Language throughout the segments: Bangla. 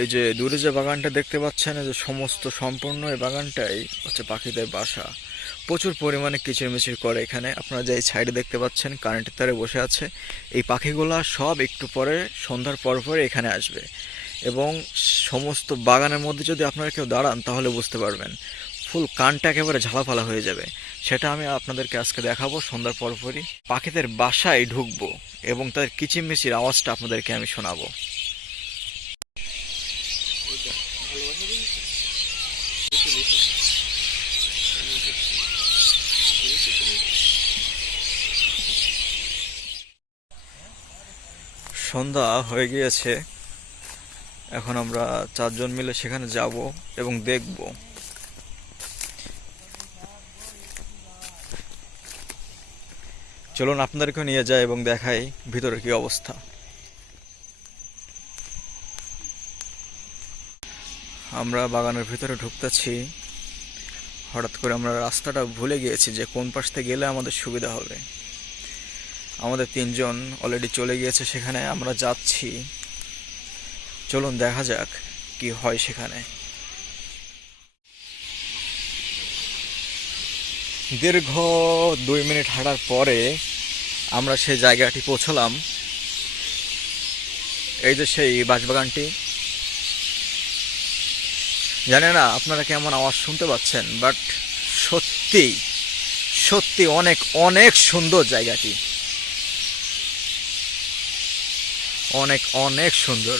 এই যে দূরে যে বাগানটা দেখতে পাচ্ছেন যে সমস্ত সম্পূর্ণ এই বাগানটাই হচ্ছে পাখিদের বাসা। প্রচুর পরিমাণে কিচিরমিচির করে এখানে। আপনারা যে এই সাইডে দেখতে পাচ্ছেন কারেন্টের তারে বসে আছে। এই পাখিগুলা সব একটু পরে সন্ধ্যার পর পরে এখানে আসবে। এবং সমস্ত বাগানের মধ্যে যদি আপনারা কেউ দাঁড়ান, তাহলে বুঝতে পারবেন, ফুল কানটা একেবারে ঝালাফালা হয়ে যাবে। সেটা আমি আপনাদেরকে আজকে দেখাবো, সন্ধ্যার পরপরই পাখিদের বাসায় ঢুকবো এবং তাদের কিচিরমিচির আওয়াজটা আপনাদেরকে আমি শোনাবো। সন্ধ্যা হয়ে গিয়েছে। এখন আমরা চারজন মিলে সেখানে যাব এবং দেখব। চলুন আপনাদেরকে নিয়ে যাই এবং দেখাই ভিতরে কি অবস্থা। আমরা বাগানের ভিতরে ঢুকতেছি। হঠাৎ করে আমরা রাস্তাটা ভুলে গিয়েছি যে কোন পাশ থেকে গেলে আমাদের সুবিধা হবে। আমাদের তিনজন অলরেডি চলে গিয়েছে সেখানে, আমরা যাচ্ছি। চলুন দেখা যাক কি হয় সেখানে। দীর্ঘ দুই মিনিট হাঁটার পরে আমরা সেই জায়গাটি পৌঁছলাম। এই যে সেই বাঁশবাগানটি জানি না আপনারা কেমন আওয়াজ শুনতে পাচ্ছেন বাট সত্যি সত্যি অনেক অনেক সুন্দর জায়গাটি। অনেক অনেক সুন্দর।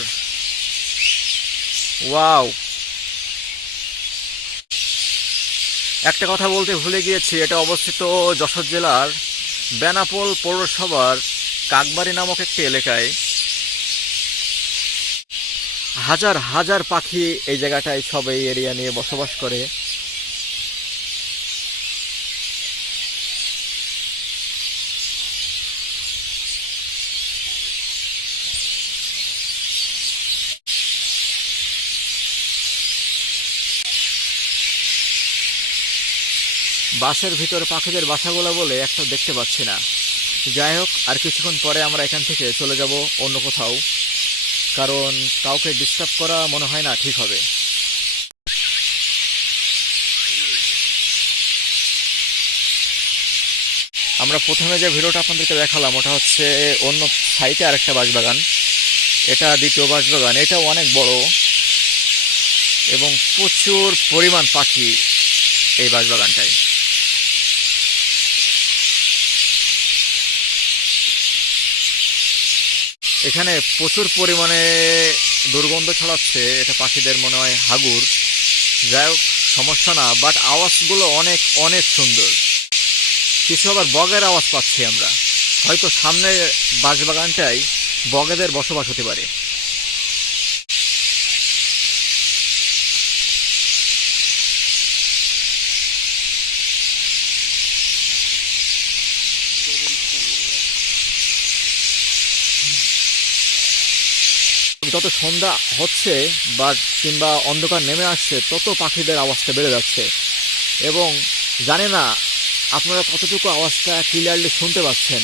ওয়াও। একটা কথা বলতে ভুলে গিয়েছি, এটা অবস্থিত যশোর জেলার বেনাপোল পৌরসভার কাকবাড়ি নামক একটি এলাকায়। হাজার হাজার পাখি এই জায়গাটায় সব এই এরিয়া নিয়ে বসবাস করে। বাসের ভিতরে পাখিদের বাসাগুলো বলে একটা দেখতে পাচ্ছি না। যাই হোক, আর কিছুক্ষণ পরে আমরা এখান থেকে চলে যাব অন্য কোথাও। কারণ কাউকে ডিস্টার্ব করা মনে হয় না ঠিক হবে। আমরা প্রথমে যে ভিডিওটা আপনাদেরকে দেখালাম, ওটা হচ্ছে অন্য সাইটে আরেকটা বাঁশবাগান। এটা দ্বিতীয় বাঁশবাগান। এটাও অনেক বড় এবং প্রচুর পরিমাণ পাখি এই বাঁশবাগানটায়। এখানে প্রচুর পরিমাণে দুর্গন্ধ ছড়াচ্ছে, এটা পাখিদের মনে হয় হাগুর। যাই হোক, সমস্যা না বাট আওয়াজগুলো অনেক অনেক সুন্দর। কিছু আবার বগের আওয়াজ পাচ্ছি আমরা। হয়তো সামনে বাঁশবাগানটাই বগেদের বসবাস হতে পারে। যত সন্ধ্যা হচ্ছে বা কিংবা অন্ধকার নেমে আসছে, তত পাখিদের আওয়াজটা বেড়ে যাচ্ছে। এবং জানে না আপনারা কতটুকু আওয়াজটা ক্লিয়ারলি শুনতে পাচ্ছেন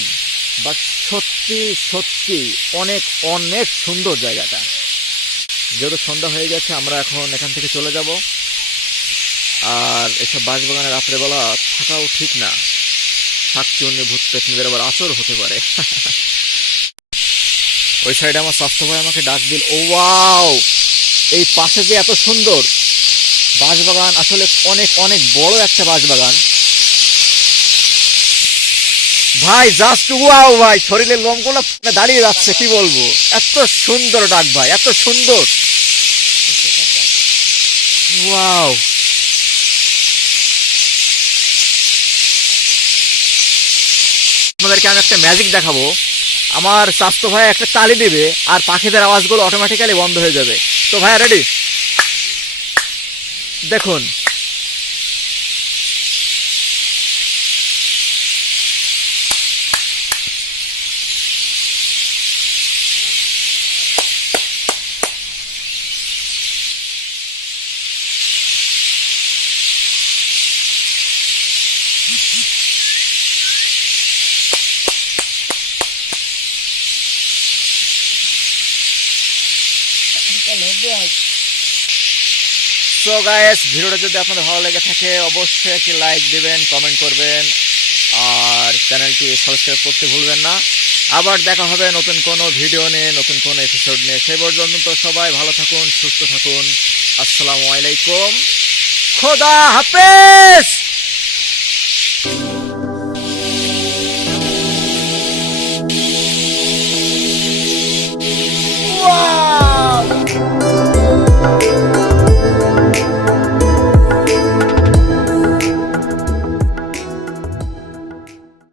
বাট সত্যি সত্যি অনেক অনেক সুন্দর জায়গাটা। যেহেতু সন্ধ্যা হয়ে গেছে, আমরা এখন এখান থেকে চলে যাব। আর এসব বাঁশবাগানে রাত্রেবেলা থাকাও ঠিক না। শাকচুন্নি ভূত পেতনিদের আবার আসর হতে পারে। ওই সাইডে আমার স্বাস্থ্য ভাই আমাকে ডাক দিল, ও ওয়াও এই পাশে যে এত সুন্দর বাঁশবাগান, আসলে অনেক অনেক বড় একটা বাঁশবাগান। ভাই জাস্ট ওয়াও ভাই, শরীরের লোমগুলো দাঁড়িয়ে যাচ্ছে, কি বলব? এত সুন্দর ডাক ভাই, এত সুন্দর। ওয়াও আপনাদেরকে আমি একটা ম্যাজিক দেখাবো। আমার স্বাস্থ্য ভাই একটা তালি দেবে আর পাখিদের আওয়াজগুলো অটোমেটিক্যালি বন্ধ হয়ে যাবে। তো ভাইয়া রেডি দেখুন সো গাইস ভিডিওটা যদি আপনাদের ভালো লেগে থাকে, অবশ্যই একটি লাইক দিবেন কমেন্ট করবেন, আর চ্যানেলটি সাবস্ক্রাইব করতে ভুলবেন না। আবার দেখা হবে নতুন কোনো ভিডিও নিয়ে, নতুন কোনো এপিসোড নিয়ে। সেই পর্যন্ত সবাই ভালো থাকুন, সুস্থ থাকুন। আসসালামু আলাইকুম। খোদা হাফেজ!